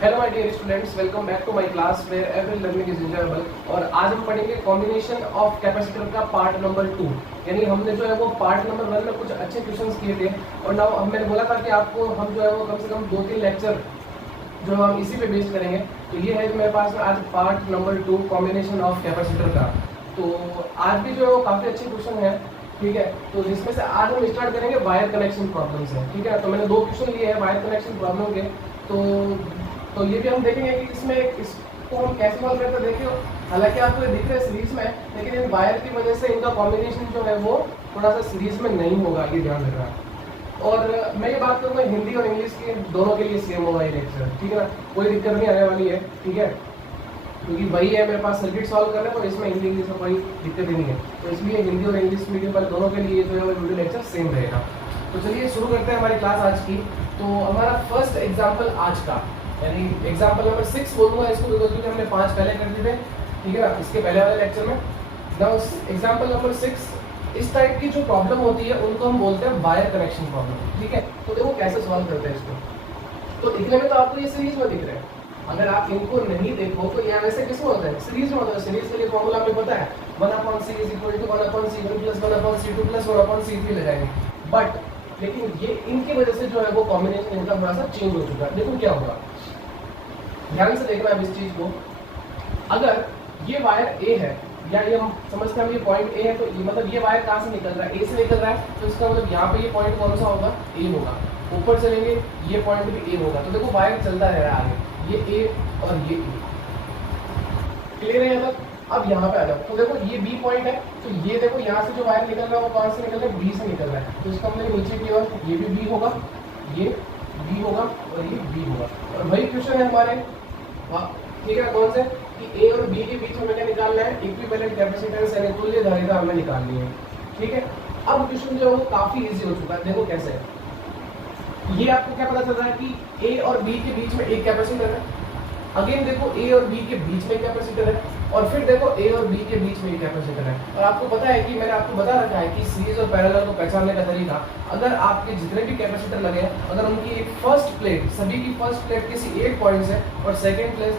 Hello my dear students, welcome back to my class where every learning is enjoyable. और आज हम पढ़ेंगे combination of capacitor का part number 2। यानी हमने जो है वो पार्ट नंबर 1 में कुछ अच्छे क्वेश्चंस किए थे और नाउ मैंने बोला था कि आपको हम जो है वो कम से कम 2-3 लेक्चर जो हम इसी पे बेस्ड करेंगे। तो ये है मेरे पास आज part number 2 combination of capacitor का। तो आज भी जो है वो काफ़ी अच्छे क्वेश्चन है, ठीक है। तो जिसमें से आज हम स्टार्ट करेंगे वायर कनेक्शन प्रॉब्लम से, ठीक है। तो मैंने 2 क्वेश्चन लिए हैं वायर कनेक्शन प्रॉब्लम के। तो ये भी हम देखेंगे कि इसमें इसको हम कैसे सॉल्व करते हैं। देखिए, हालांकि आपको ये दिख रहा है सीरीज में, लेकिन इन वायर की वजह से इनका कॉम्बिनेशन जो है वो थोड़ा सा सीरीज में नहीं होगा, ये ध्यान रखना। और मैं ये बात करूँगा हिंदी और इंग्लिश की दोनों के लिए सेम होगा ये लेक्चर, ठीक है ना। कोई दिक्कत नहीं आने वाली है, ठीक है, क्योंकि वही है मेरे पास सर्किट सॉल्व करना है, तो इसमें हिंदी इंग्लिश में कोई दिक्कत ही नहीं है। तो इसलिए हिंदी और इंग्लिश मीडियम वाले दोनों के लिए जो है वो वीडियो लेक्चर सेम रहेगा। तो चलिए शुरू करते हैं हमारी क्लास आज की। तो हमारा फर्स्ट एग्जाम्पल आज का, यानी एग्जाम्पल नंबर 6 बोलूँगा इसको, बिकॉज क्योंकि हमने 5 पहले कर दिए थे, ठीक है ना, इसके पहले वाले लेक्चर में। नाउ एग्जाम्पल नंबर 6, इस टाइप की जो प्रॉब्लम होती है उनको हम बोलते हैं वायर कनेक्शन प्रॉब्लम, ठीक है। तो देखो कैसे सॉल्व करते हैं इसको। तो दिखने में तो आपको ये सीरीज में दिख रहे हैं, अगर आप इनको नहीं देखो तो यहाँ वैसे किसमें होता है, सीरीज में होता है। सीरीज के लिए फॉर्मूला में पता है 1/c = 1/c1 + 1/c2 + 1/c3 लगाएंगे। बट लेकिन ये इनकी वजह से जो है वो कॉम्बिनेशन इनका थोड़ा सा चेंज हो चुका है। देखो क्या होगा, ध्यान से देखना है इस चीज को। अगर ये वायर ए है, या ये हम समझते हैं ये पॉइंट ए है, तो ये मतलब ये वायर कहाँ से निकल रहा है, ए से निकल रहा है। तो इसका मतलब यहाँ पे ये पॉइंट कौन सा होगा, ए होगा। ऊपर चलेंगे ये पॉइंट भी ए होगा। तो देखो वायर चलता रह रहा है आगे, ये ए और ये ए, क्लियर है यहाँ तक। अब यहाँ पे आ जाओ, तो देखो ये बी पॉइंट है, तो ये देखो यहाँ से जो वायर निकल रहा है वो कौन से निकल रहा है, बी से निकल रहा है। तो इसका मतलब नीचे की ओर ये भी बी होगा, ये बी होगा और ये बी होगा। और वही क्वेश्चन है हमारे, ठीक है, कौन से कि ए और बी के बीच में मैंने निकालना है इक्विवेलेंट कैपेसिटेंस, यानी तुल्य धारिता हमें निकालनी है, ठीक है। अब क्वेश्चन जो है वो काफी इजी हो चुका है। देखो कैसे है, ये आपको क्या पता चल रहा है कि ए और बी के बीच में एक कैपेसिटर है। अगेन देखो ए और बी के बीच में कैपेसिटर है, और फिर देखो ए और बी के बीच में एक कैपेसिटर है। और आपको पता है कि मैंने आपको बता रखा है कि सीरीज और पैरेलल को पहचानने का तरीका, अगर आपके जितने भी कैपेसिटर लगे हैं, अगर उनकी एक फर्स्ट प्लेट, सभी की फर्स्ट प्लेट किसी एक पॉइंट से और सेकंड प्लेट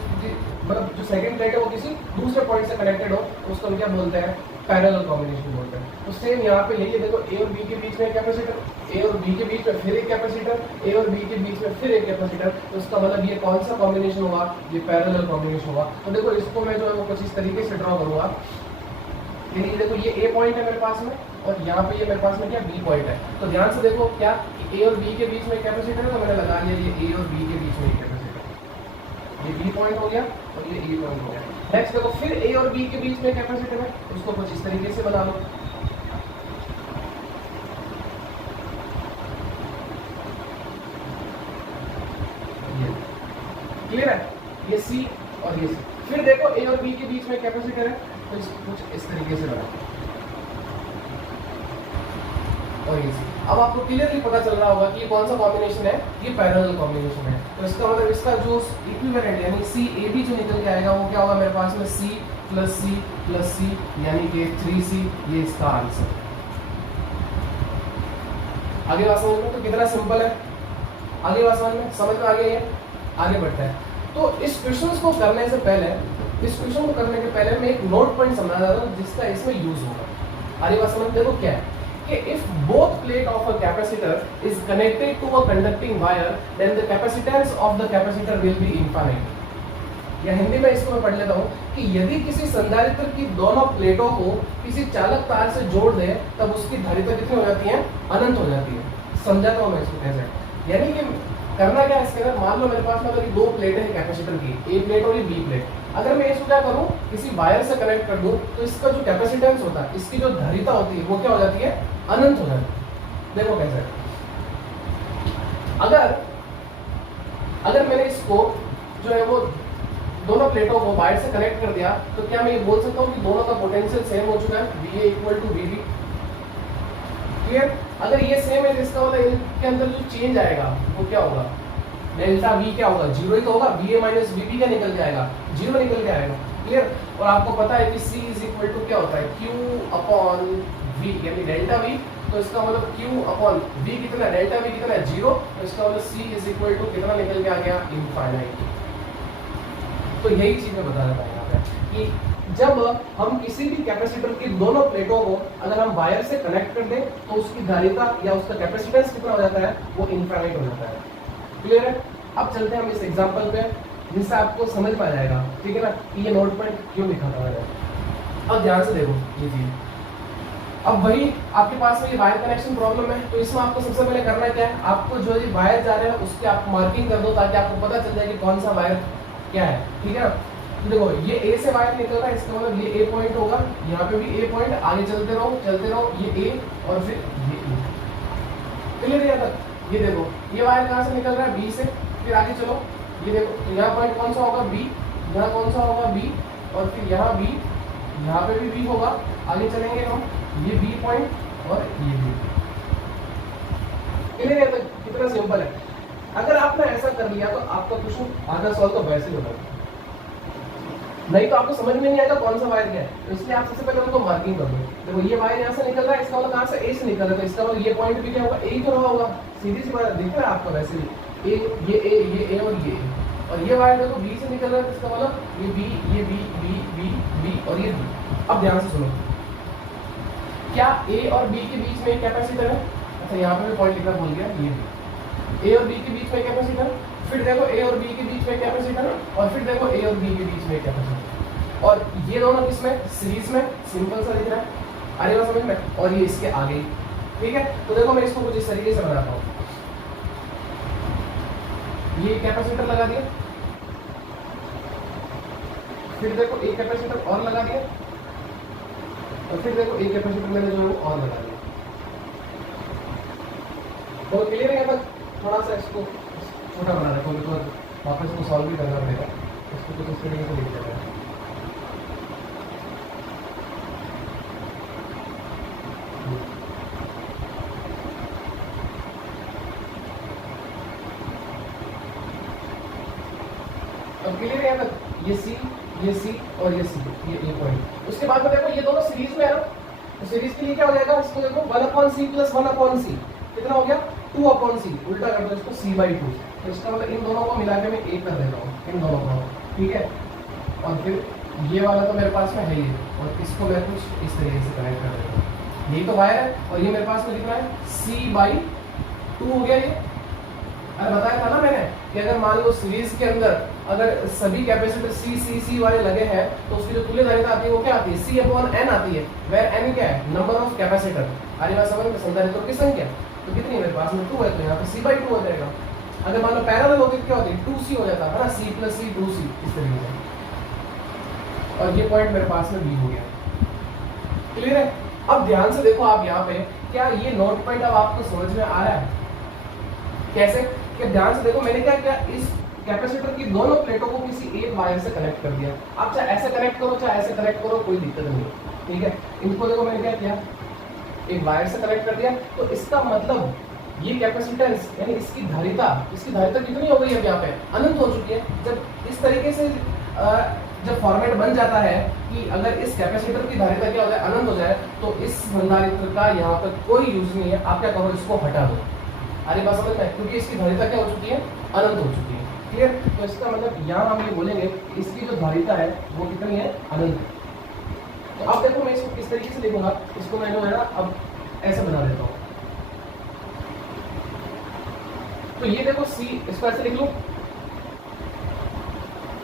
मतलब जो सेकंड प्लेट है वो किसी दूसरे पॉइंट से कनेक्टेड हो, तो उसको हम क्या बोलते हैं, पैरेलल कॉम्बिनेशन बोलते हैं। तो सेम यहाँ पे लेके देखो ए और बी के बीच में कैपेसिटर, ए और बी के बीच में फिर एक कैपेसिटर, ए और बी के बीच में फिर एक कैपेसिटर। तो उसका मतलब ये कौन सा कॉम्बिनेशन होगा, ये पैरेलल कॉम्बिनेशन होगा। तो देखो इसको मैं जो है वो कुछ इस तरीके से ड्रॉ करूंगा। यानी देखो ये ए पॉइंट है मेरे पास में, और यहाँ पे ये मेरे पास में क्या बी पॉइंट है। तो ध्यान से देखो क्या ए और बी के बीच में कैपेसिटर है, तो मैंने लगा लिया ये ए और बी के बीच में कैपेसिटर, ये बी पॉइंट हो गया और ये ए पॉइंट हो गया। नेक्स्ट देखो फिर ए और बी के बीच में कैपेसिटर है, उसको कुछ इस तरीके से बना लो। क्लियर है, ये सी और ये सी। फिर देखो ए और बी के बीच में कैपेसिटर है, तो इसको कुछ इस तरीके से बना, और ये सी। अब आपको क्लियरली पता चल रहा होगा कि ये कौन सा कॉम्बिनेशन है, ये पैरेलल कॉम्बिनेशन है। तो इसका मतलब इसका जो इक्विवेलेंट यानी सी ए बी जो निकल के आएगा वो क्या होगा मेरे पास में, सी प्लस सी प्लस सी, यानी कि 3C, ये इसका आंसर। आगे बात समझ में, तो कितना सिंपल है, आगे बात समझ में आ गई है। आगे बढ़ते हैं। तो इस क्वेश्चन को करने से पहले, इस क्वेश्चन को करने के पहले मैं एक नोट पॉइंट समझा रहा हूँ जिसका इसमें यूज होगा। आगे बात समझ, देखो क्या है कि if both plate of a capacitor is connected to a conducting wire, then the capacitance of the capacitor will be infinite। या हिंदी में इसको मैं पढ़ लेता हूँ कि यदि किसी संधारित्र की दोनों प्लेटों को किसी चालक तार से जोड़ दे, तब उसकी धारिता कितनी हो जाती है, अनंत हो जाती है। समझाता हूँ मैं इसको कैसे। यानी कि करना क्या है इसके अंदर, मान लो मेरे पास में अगर 2 प्लेटें हैं कैपेसिटर की, ए प्लेट और ये बी प्लेट। अगर मैं इसको क्या करूं, किसी वायर से कनेक्ट कर दूं, तो इसका जो कैपेसिटेंस होता है, इसकी जो धारिता होती है वो क्या हो जाती है, अनंत हो जाती है। देखो कैसे, अगर मैंने इसको जो है वो दोनों प्लेटों को वायर से कनेक्ट कर दिया, तो क्या मैं ये बोल सकता हूँ कि दोनों का पोटेंशियल सेम हो चुका है, VA = VB। क्लियर, अगर ये सेम है तो इसका मतलब इनके अंदर जो चेंज आएगा वो क्या होगा, डेल्टा V क्या होगा, 0 ही तो होगा। VA - VB क्या निकल के आएगा, 0 निकल के आएगा। क्लियर, और आपको पता है कि C = क्या होता है, Q/V, यानी डेल्टा V। तो इसका मतलब Q/V कितना, डेल्टा V कितना है, 0। तो इसका मतलब C = कितना निकल के आ गया, इनफाइनाइट। तो यही चीज मैं बता रहा था यहाँ पे कि जब हम किसी भी कैपेसिटर की दोनों प्लेटों को अगर हम वायर से कनेक्ट कर दें तो उसकी धारिता या उसका कैपेसिटेंस कितना हो जाता है, वो इनफाइनाइट हो जाता है। क्लियर है? अब चलते हैं हम इस एग्जांपल पे जिससे आपको समझ में आ जाएगा, ठीक है ना, कि ये नोट पॉइंट क्यों लिखा था मैंने। अब ध्यान से देखो ये चीज, अब वही आपके पास में ये वायर कनेक्शन प्रॉब्लम है, तो इसमें आपको सबसे पहले करना क्या है, आपको जो ये वायर जा रहे हैं उसकी आप मार्किंग कर दो ताकि आपको पता चल जाए कि कौन सा वायर क्या है, ठीक है ना। तो देखो ये ए से वायर निकल रहा है, इसका मतलब ये ए पॉइंट होगा, यहाँ पे भी ए पॉइंट, आगे चलते रहो ये ए और फिर ये ए। क्लियर है तक? ये देखो ये वायर कहाँ से निकल रहा है, बी से, फिर आगे चलो, ये देखो यहाँ पॉइंट कौन सा होगा, बी, यहाँ कौन सा होगा, बी, और फिर यहाँ बी, यहाँ पे भी बी होगा, आगे चलेंगे हम, ये बी पॉइंट और ये बी। क्लियर है तक? कितना सिंपल है। अगर आपने ऐसा कर लिया तो आपका क्वेश्चन आधा सॉल्व तो वैसे ही होगा, नहीं तो आपको समझ में नहीं आएगा कौन सा वायर क्या है। तो इसलिए आप सबसे पहले उनको मार्किंग कर दो। देखो ये वायर यहाँ से निकल रहा है, इसका मतलब कहाँ से, ए से निकल रहा है, तो इसका मतलब ये पॉइंट भी क्या होगा, ए ही तो रहा होगा, सीधी सी बात दिख रहा है आपको वैसे भी, ये ए और ये वायर देखो बी से निकल रहा है, इसका मतलब ये बी और ये बी। अब ध्यान से सुनो, क्या ए और बी के बीच में एक कैपेसिटर है? अच्छा यहाँ पे भी पॉइंट लिखना भूल गया, ये ए और बी के बीच में कैपेसिटर, फिर देखो ए और बी के बीच में कैपेसिटर, और फिर देखो ए और बी के बीच में कैपेसिटर, और ये दोनों किसमें, सीरीज में, सिंपल सा दिख रहा है, अरे बात समझ में, और ये इसके आगे, ठीक है। तो देखो मैं इसको कुछ इस तरीके से बनाता हूँ, ये कैपेसिटर लगा दिया, फिर देखो एक कैपेसिटर और लगा दिया, और फिर देखो एक कैपेसिटर मैंने जो है वो और लगा दिया। तो क्लियर है? तक थोड़ा सा इसको छोटा बना रखो, तो वापस इसको सॉल्व भी करना पड़ेगा, इसको कुछ इस तरीके से लिख देना है। अब क्लियर है तक? ये सी और ये सी, ये ए पॉइंट। उसके बाद में देखो ये दोनों सीरीज में है ना, तो सीरीज के लिए क्या हो जाएगा, इसको देखो 1/c + 1/c कितना हो गया, 2/c, उल्टा कर दो इसको c/2। तो इसका मतलब इन दोनों को मिला के मैं एक कर देता हूँ, इन दोनों को, ठीक है। और फिर ये वाला तो मेरे पास में है ये, और इसको मैं कुछ इस तरीके से कनेक्ट कर देता हूँ, यही तो वायर है, और ये मेरे पास में लिख रहा है c/2 हो गया ये। अरे बताया था ना मैंने कि अगर मान लो सीरीज के अंदर अगर सभी कैपेसिटर सी वाले लगे हैं तो उसकी जो तुल्य धारिता आती है वो क्या आती है, C/n आती है, वेयर n क्या है, नंबर ऑफ कैपेसिटर। अरे बात समझ में, संधारित्रों की संख्या, तो कितनी है मेरे पास में, 2 है, तो यहाँ पे c/2 हो जाएगा। अगर मान लो पैरेलल होती क्या होती है, 2c हो जाता है ना, c + c 2c इस तरीके से। और ये पॉइंट मेरे पास में b हो गया। क्लियर है? अब ध्यान से देखो आप यहाँ पे, क्या ये नोट पॉइंट अब आपको समझ में आ रहा है कैसे? कि ध्यान से देखो मैंने क्या किया, इस कैपेसिटर की दोनों प्लेटों को किसी एक वायर से कनेक्ट कर दिया। आप चाहे ऐसे कनेक्ट करो चाहे ऐसे कनेक्ट करो, कोई दिक्कत नहीं है, ठीक है। इनको देखो मैंने क्या किया, एक वायर से कनेक्ट कर दिया, तो इसका मतलब ये कैपेसिटेंस यानी इसकी धारिता कितनी हो गई है यहाँ पे, अनंत हो चुकी है। जब इस तरीके से जब फॉर्मेट बन जाता है कि अगर इस कैपेसिटर की धारिता क्या हो जाए, अनंत हो जाए, तो इस संधारित्र का यहाँ पर कोई यूज नहीं है। आप क्या करो, इसको हटा दो। अरे बात समझ में, क्योंकि इसकी धारिता क्या हो चुकी है, अनंत हो चुकी है। क्लियर? तो इसका मतलब यहाँ हम ये बोलेंगे कि इसकी जो धारिता है वो कितनी है, अनंत। तो अब देखो मैं इसको किस तरीके से लिखूंगा, इसको मैं जो है ना अब ऐसे बना देता हूँ। तो ये देखो सी, इसको ऐसे लिख लूं,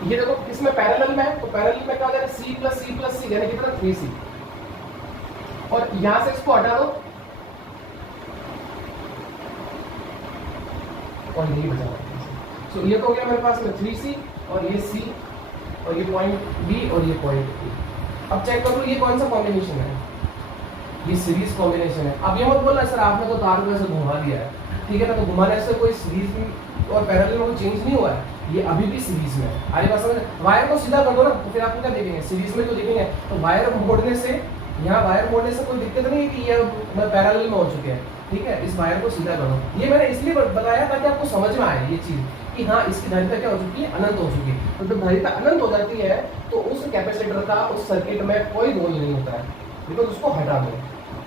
ये देखो किसमें पैरेलल में है, तो पैरेलल में क्या हो जाएगा, c + c यानी कितना 3c, और यहां से इसको हटा दो और यही बचा। सो ये तो हो गया मेरे पास में 3c और ये c और ये पॉइंट b और ये पॉइंट a। अब चेक कर लो ये कौन सा कॉम्बिनेशन है, ये सीरीज कॉम्बिनेशन है। अब ये मत बोलना सर आपने तो तार को ऐसे घुमा दिया है, ठीक है ना, तो घुमाने से कोई सीरीज में और पैरेलल में कोई चेंज नहीं हुआ है, ये अभी भी सीरीज में है। आगे बात समझ, वायर को सीधा कर दो ना, तो फिर आप क्या देखेंगे, सीरीज में जो देखेंगे, तो वायर मोड़ने से, यहाँ वायर मोड़ने से कोई दिक्कत नहीं है कि ये पैरेलल में हो चुके हैं, ठीक है। इस वायर को सीधा करो, ये मैंने इसलिए बताया ताकि आपको समझ में आए ये चीज कि हाँ इसकी धारिता क्या हो चुकी है, अनंत हो चुकी है। तो जब धारिता अनंत हो जाती है तो उस कैपेसिटर का उस सर्किट में कोई रोल नहीं होता है, बिकॉज उसको हटा दो।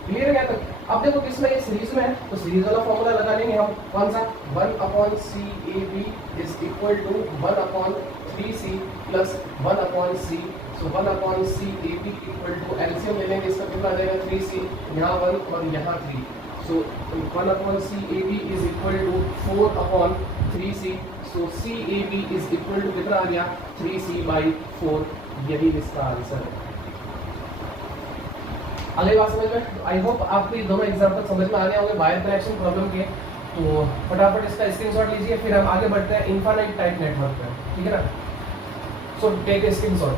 क्लियर है क्या तक? अब देखो किसमें ये सीरीज में है, तो सीरीज वाला फॉर्मूला लगा लेंगे हम, कौन सा, 1/CAB is equal to 1/3C plus 1/C। So 1/CAB equal to LCM ले लेंगे, इसका कितना आ जाएगा 3C, यहाँ 1 और यहाँ 3। So 1/CAB is equal to 4/3C। So CAB is equal to कितना आ गया 3C/4। यही इसका आंसर है। अगली बात समझ में, आई होप आपको ये दोनों एग्जांपल समझ में आ गए होंगे वायर कनेक्शन प्रॉब्लम के। तो फटाफट इसका स्क्रीनशॉट लीजिए, फिर हम आगे बढ़ते हैं इनफाइनाइट टाइप नेटवर्क पे, ठीक है ना। So take a screenshot.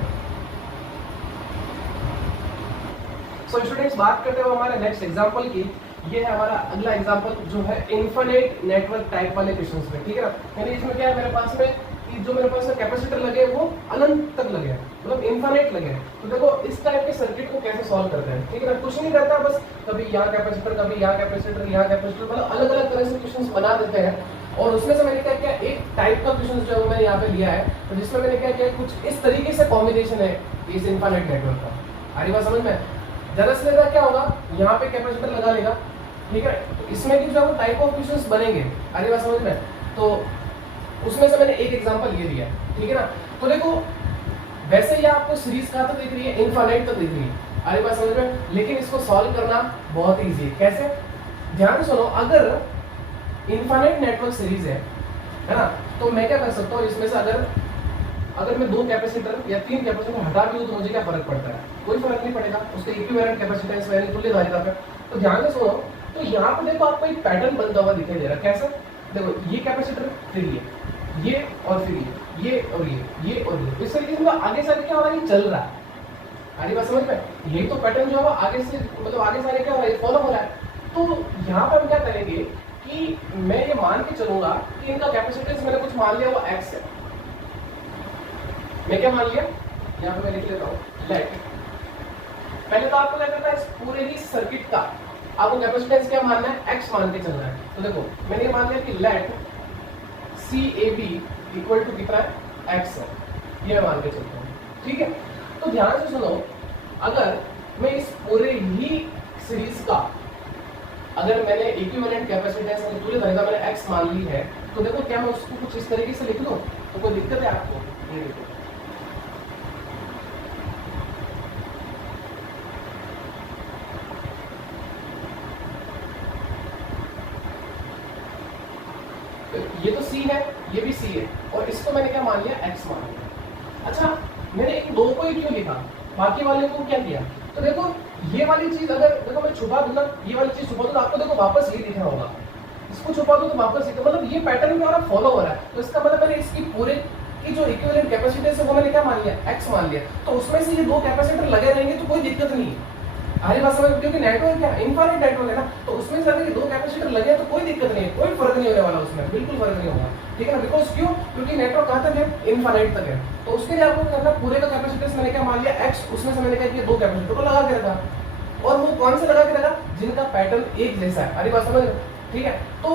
So students, बात करते हैं हमारे नेक्स्ट एग्जांपल की। ये है हमारा अगला एग्जांपल जो है इनफाइनाइट नेटवर्क टाइप वाले क्वेश्चंस में, ठीक है ना। यानी इसमें क्या है, मेरे पास में कि जो मेरे पास में कैपेसिटर लगे वो अनंत तक लगे हैं, मतलब इनफाइनाइट लगे हैं। तो देखो इस टाइप के सर्किट को कैसे सॉल्व करते हैं, ठीक है ना। कुछ नहीं करता, बस कभी यहाँ कैपेसिटर, कभी यहाँ कैपेसिटर, यहाँ कैपेसिटर, मतलब अलग अलग तरह से क्वेश्चंस बना देते हैं। और उसमें से मैंने क्या किया, एक टाइप का क्वेश्चन जो है मैंने यहाँ पे लिया है, तो जिसमें मैंने क्या किया, कुछ इस तरीके से कॉम्बिनेशन है इस इनफाइनाइट नेटवर्क का। आरी बात समझ में। दरअसल क्या होगा, यहाँ पे कैपेसिटर लगा लेगा, ठीक है। तो इसमें भी जो है टाइप ऑफ क्वेश्चंस बनेंगे, आरी बात समझ में। तो उसमें से मैंने एक एग्जांपल ये दिया, ठीक है ना। तो देखो वैसे ही आपको सीरीज कहाँ तक दिख रही है, इनफाइनाइट तक दिख रही है, आरी बात समझ में। लेकिन इसको सॉल्व करना बहुत ईजी है। कैसे, ध्यान सुनो। अगर इनफाइनाइट नेटवर्क सीरीज है ना, तो मैं क्या कर सकता हूँ, इसमें से अगर मैं 2 कैपेसिटर या 3 कैपेसिटर हटा भी हूँ तो मुझे क्या फर्क पड़ता है, कोई फर्क नहीं पड़ेगा, उसके इक्विवेलेंट कैपेसिटेंस यानी तुल्यधारिता पे। तो ध्यान से सुनो। तो यहाँ पे देखो आपको एक पैटर्न बनता हुआ दिखाई दे रहा है। कैसे, देखो ये कैपेसिटर, फिर ये और फिर ये और ये और ये, इस तरीके से आगे से क्या हो रहा है, ये चल रहा है। आगे बात समझ में। यही तो पैटर्न जो है आगे से, मतलब आगे से क्या हो रहा है, फॉलो हो रहा है। तो यहाँ पर हम क्या करेंगे कि मैं ये मान के चलूंगा कि इनका कैपेसिटेंस मैंने कुछ मान लिया वो x है। मैं क्या मान लिया, यहाँ पे मैं लिख लेता हूँ लेट। पहले तो आपको क्या करना है, इस पूरे ही सर्किट का आपको कैपेसिटेंस क्या मानना है, x मान के चलना है। तो देखो मैंने ये मान लिया कि लेट CAB इक्वल टू कितना है, x है, ये मान के चलता हूँ, ठीक है। तो ध्यान से सुनो, अगर मैं इस पूरे ही सीरीज का अगर मैंने इक्विवेलेंट कैपेसिटेंस यानी तुल्यधारिता मैंने x मान ली है, तो देखो क्या मैं उसको कुछ इस तरीके से लिख लूं, तो कोई दिक्कत है आपको, ये देखो ये तो C है, ये भी C है, और इसको मैंने क्या मान लिया, x मान लिया। अच्छा, मैंने इन दो को ही क्यों लिखा, बाकी वाले को क्या किया। तो देखो ये वाली चीज अगर देखो मैं छुपा दूं ना, ये वाली चीज छुपा दूं तो आपको देखो वापस ये दिखना होगा, इसको छुपा दूं तो वापस ये, मतलब ये पैटर्न मेरा फॉलो हो रहा है। तो इसका मतलब मैंने इसकी पूरे की जो इक्विवेलेंट कैपेसिटेंस है वो मैंने क्या मान लिया, x मान लिया। तो उसमें से ये 2 कैपेसिटर लगे रहेंगे तो कोई दिक्कत नहीं है। आगे बात समझ, क्योंकि नेटवर्क क्या इनफाइनाइट नेटवर्क है ना, तो उसमें से अगर ये 2 कैपेसिटर लगे तो कोई दिक्कत नहीं है, कोई फर्क नहीं होने वाला उसमें, बिल्कुल फर्क नहीं होगा, ठीक है ना। बिकॉज क्यों, क्योंकि नेटवर्क कहाँ तक है, इनफाइनाइट तक है। तो उसके लिए आपको करना, पूरे का कैपेसिटेंस मैंने क्या मान लिया x, उसमें से मैंने क्या किया 2 कैपेसिटर को लगा के रखा, और वो कौन से लगा के रखा, जिनका पैटर्न एक जैसा है। अरे बात समझ, ठीक है। तो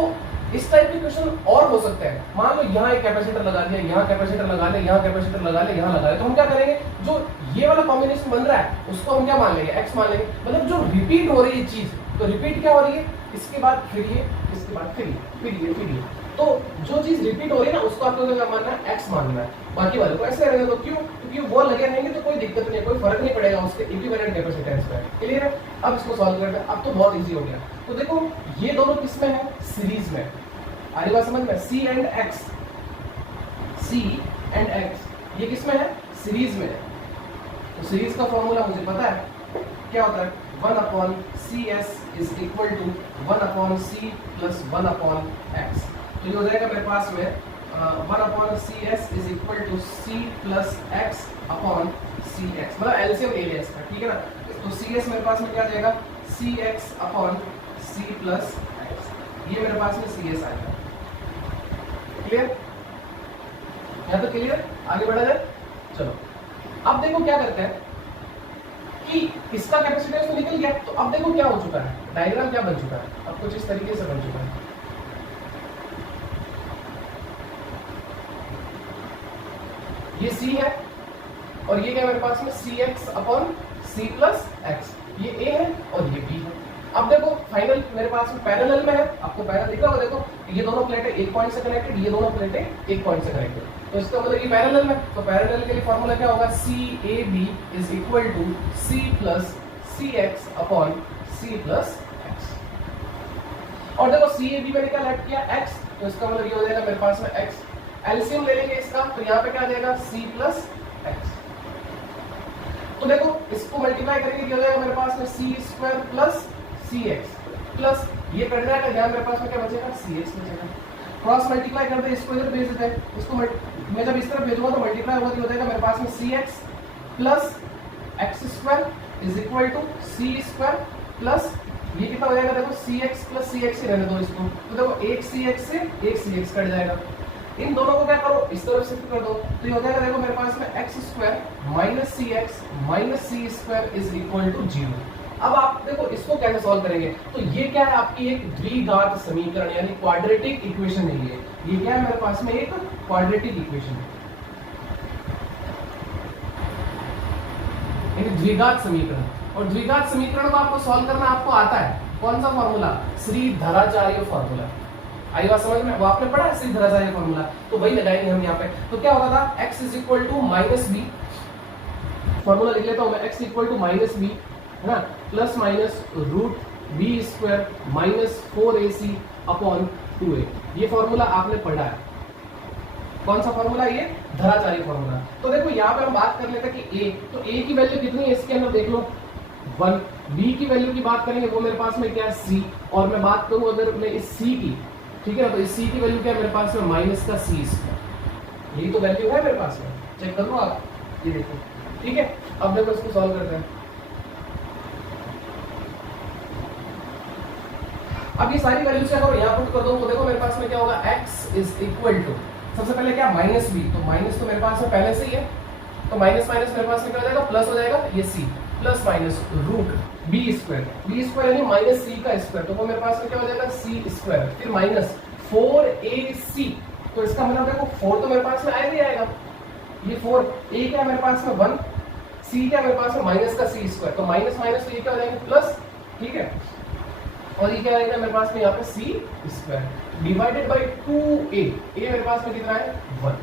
इस टाइप के क्वेश्चन और हो सकते हैं। मान लो यहाँ एक कैपेसिटर लगा दिया, यहाँ कैपेसिटर लगा ले, यहाँ कैपेसिटर लगा ले, यहाँ लगा ले, तो हम क्या करेंगे, जो ये वाला कॉम्बिनेशन बन रहा है उसको हम क्या मान लेंगे, x मान लेंगे। मतलब जो रिपीट हो रही है चीज, तो रिपीट क्या हो रही है, इसके बाद फिर ये, इसके बाद फिर ये, फिर ये। तो जो चीज रिपीट हो रही है ना उसको आपको क्या मानना है, x मानना है। बाकी वाले को ऐसे रहेंगे, तो क्यों, क्योंकि वो लगे रहेंगे तो कोई दिक्कत नहीं है, कोई फर्क नहीं पड़ेगा उसके इक्विवेलेंट कैपेसिटेंस पे। क्लियर है। अब इसको सॉल्व करते हैं, अब तो बहुत इजी हो गया। तो देखो ये दोनों किसमें है, सीरीज में। आगे बात समझ में, C एंड X, ये किसमें है, सीरीज में है। तो सीरीज का फॉर्मूला मुझे पता है क्या होता है, 1/CS is equal to 1/C plus 1/X। तो ये हो जाएगा मेरे पास में 1/CS is equal to C plus X upon CX, मतलब एलसीएम ले लिया इसका, ठीक है ना। तो CS मेरे पास में क्या आ जाएगा, CX upon C plus X, ये मेरे पास में CS आएगा। क्लियर, यहाँ तो क्लियर, आगे बढ़ा जाए। चलो अब देखो क्या करते हैं कि इसका कैपेसिटेंस तो निकल गया, तो अब देखो क्या हो चुका है, डायग्राम क्या बन चुका है, अब कुछ इस तरीके से बन चुका है। ये C है और ये क्या मेरे पास में CX upon C plus X, ये A है और ये B है। अब देखो फाइनल मेरे पास में पैरेलल में है, आपको पैरेलल दिख रहा होगा, देखो ये दोनों प्लेटें एक पॉइंट से कनेक्टेड, ये दोनों प्लेटें एक पॉइंट से कनेक्टेड, तो इसका मतलब ये पैरेलल में, तो पैरेलल के लिए फॉर्मूला क्या होगा, CAB is equal to C plus CX upon C plus X। और देखो CAB मैंने क्या लेट किया X, तो इसका मतलब ये हो जाएगा मेरे पास में X, एलसीएम ले लेंगे इसका, तो यहाँ पे क्या आ जाएगा C प्लस X। तो देखो इसको मल्टीप्लाई करेंगे क्या हो जाएगा मेरे पास में C square plus CX plus ये कट जाएगा, यहाँ मेरे पास में क्या बचेगा CX बचेगा, क्रॉस मल्टीप्लाई कर दे, इसको इधर भेज देते हैं, इसको मैं जब इस तरफ भेजूंगा तो मल्टीप्लाई होगा, हो जाएगा मेरे पास में CX plus X square is equal to C square plus ये कितना हो जाएगा, देखो CX प्लस CX ही रहने दो इसको, तो देखो एक CX से एक CX कट जाएगा, इन दोनों को क्या करो इस तरफ शिफ्ट कर दो, तो ये हो जाएगा देखो मेरे पास में x square minus CX minus C square is equal to 0। अब आप देखो इसको कैसे सॉल्व करेंगे, तो ये क्या है आपकी एक द्विघात समीकरण यानी क्वाड्रेटिक इक्वेशन है, ये क्या है मेरे पास में एक क्वाड्रेटिक इक्वेशन है, यानी द्विघात समीकरण। और द्विघात समीकरण को आपको सॉल्व करना आपको आता है, कौन सा फॉर्मूला, श्रीधराचार्य फॉर्मूला, आई बात समझ में, वो आपने पढ़ा है श्रीधराचार्य फॉर्मूला, तो वही लगाएंगे हम यहाँ पे। तो क्या होता था x is equal to minus B, formula लिख लेता हूँ मैं, x equal to minus B है ना, plus minus root B square minus 4ac upon 2a, ये फॉर्मूला आपने पढ़ा है, कौन सा फॉर्मूला, ये धराचार्य फॉर्मूला। तो देखो यहाँ पे हम बात कर लेते हैं कि a, तो a की वैल्यू कितनी है इसके अंदर देख लो 1, b की वैल्यू की बात करेंगे वो मेरे पास में क्या है c, और मैं बात करूँ अगर मैं इस c की, ठीक है, तो इस c की वैल्यू क्या है मेरे पास में माइनस का c स्क्वायर, यही तो वैल्यू है मेरे पास में, चेक कर लो आप, ये देखो, ठीक है। अब देखो इसको सॉल्व करते हैं, अब ये सारी वैल्यूज क्या करो यहाँ पुट कर दो, तो देखो मेरे पास में क्या होगा, x इज इक्वल टू सबसे पहले क्या माइनस b, तो माइनस तो मेरे पास में पहले से ही है, तो माइनस माइनस मेरे पास में क्या हो जाएगा, प्लस हो जाएगा ये c plus minus root B square यानी माइनस सी का स्क्वायर, तो वो मेरे पास में क्या हो जाएगा सी स्क्वायर, फिर माइनस 4ac, तो इसका मतलब देखो 4 तो मेरे पास में आएगा ही आएगा, ये 4 a क्या मेरे पास में 1, c क्या मेरे पास में माइनस का c स्क्वायर, तो माइनस माइनस तो ये क्या हो जाएगा प्लस, ठीक है, और ये क्या आएगा मेरे पास में यहाँ पे c square divided by 2a, a मेरे पास में कितना है 1,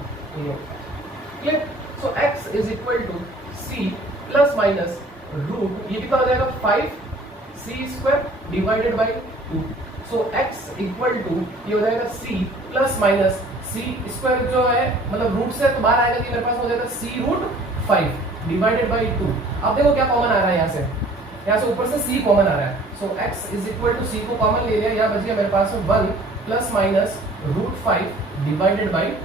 clear. So x is equal to c plus minus root ये कितना हो जाएगा 5c square divided by 2, so x equal to ये हो जाएगा c plus minus c square जो है मतलब रूट से तो बाहर आएगा कि मेरे पास हो जाएगा c रूट 5 डिवाइडेड बाय 2। अब देखो क्या कॉमन आ रहा है यहाँ से ऊपर से c कॉमन आ रहा है, so x is equal to c को कॉमन ले लिया, यहाँ बच गया मेरे पास में 1 plus minus root 5 divided by.